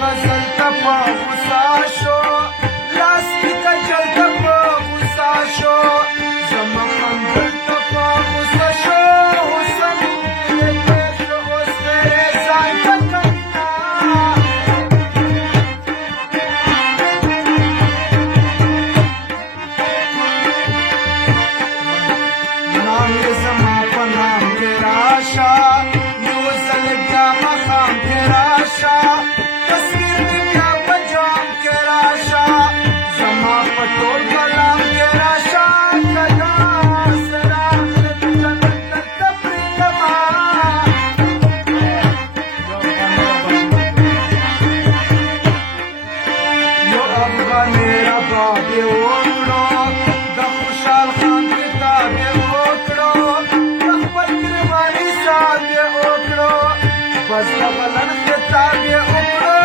غزل ته په غوسه شو لاس کې کجل ته په غوسه شو زما خندل ته په غوسه شو حسن یې پرې شو اوس خیر یې ځان ته کمینا نام یې زما په نام کې راشه یو ځل بیا مخام کې راشه تصویر دې بیا په جام کې راشه زما په ټول کلام کې راشه کله سراغ د جنت درته پرېږدمه یو افغاني رباب یې وکړو د خوشحال خان کتاب یې وکړو د خپل ګرېواني صاحب یې وکړو بس دغه لنډ کتاب یې وکړو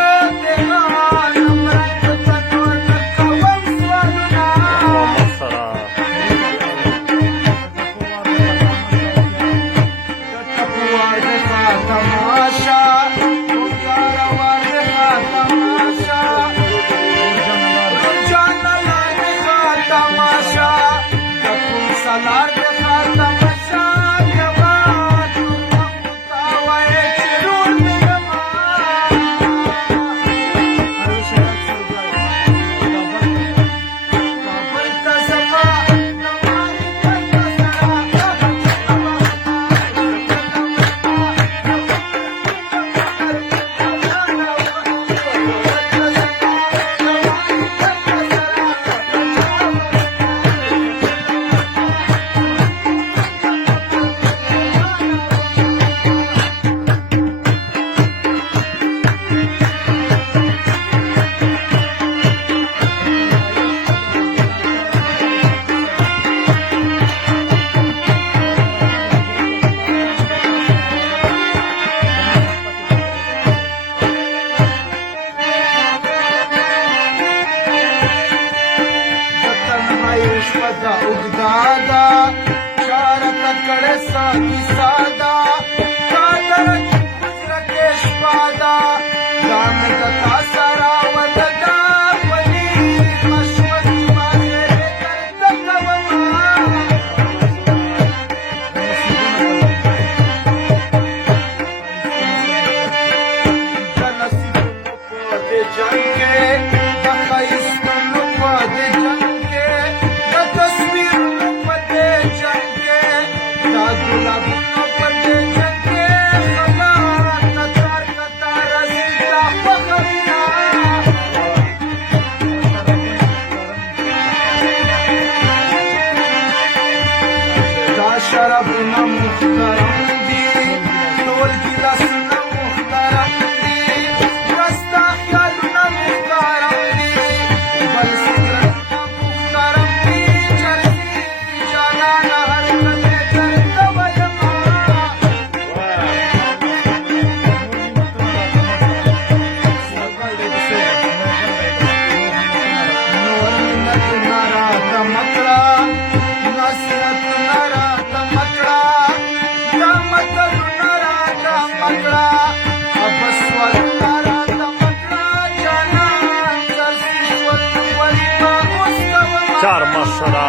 پیغام نمرنګ ته نور نه کوم سوالونه ټپوار دې ښه تماشه روزګاره وار دې ښه تماشه روجانه لار دې ښه تماشه د کوم سالار دې ښه تماشه کوه ټول وخت ورته وایې چې رور دې یمه کابل ته ځمه نواري درته شپه ده اوږده ده چا راته کړې ساقي ساده تا ته حجره کې شپه ده دا مې د تا سره وده ده ولې مشوق ماهرې درته کومه د نصیبونو په دې جنګ کې د ښایستونو په دې جنګ کې د تصویرونو په دې جنګ کې د ګلابونو په دې جنګ کې خبر قطار قطار راځي دا خوښه مینه دا شرابونه محترم دي ټول ګیلاسونه محترم دي رستا خیالونه محترم دي بل سګرټونه محترم دي چرسي جانانه حرکت یې درته ویمه نور منتونه راته مه کړه نصیحتونه راته مه کړه دا متلونه راته مه کړه بس سوالونه راته مه کړه جانان چرسي شول ولې به اوس کومه چار مشره